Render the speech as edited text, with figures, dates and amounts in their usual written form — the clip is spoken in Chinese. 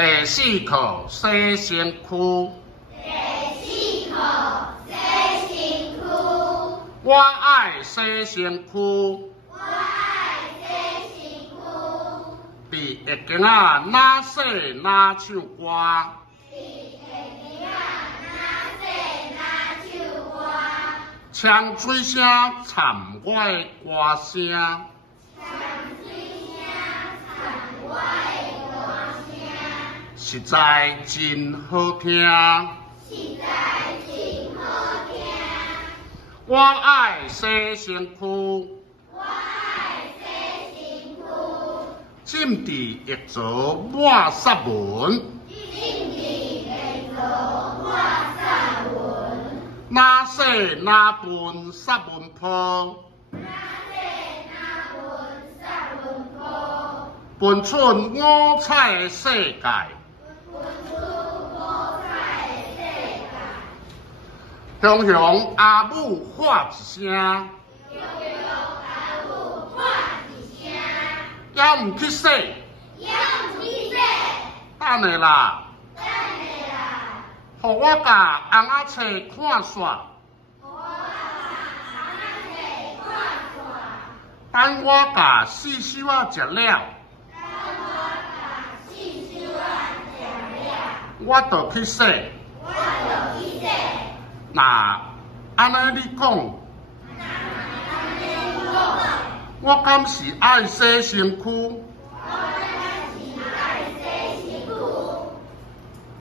第四课洗身躯。我爱洗身躯。伫下间啊，哪洗哪唱歌。呛水声掺我的歌声。实在真好听。我爱洗身躯。浸伫液槽抹湿文。哪洗哪分湿文泡。分出五彩的世界。雄雄阿母喊一声，也唔去洗，等下啦，互我甲翁仔册看煞，等我甲四手仔食了，我就去洗。那安尼你讲，我敢是爱洗身躯？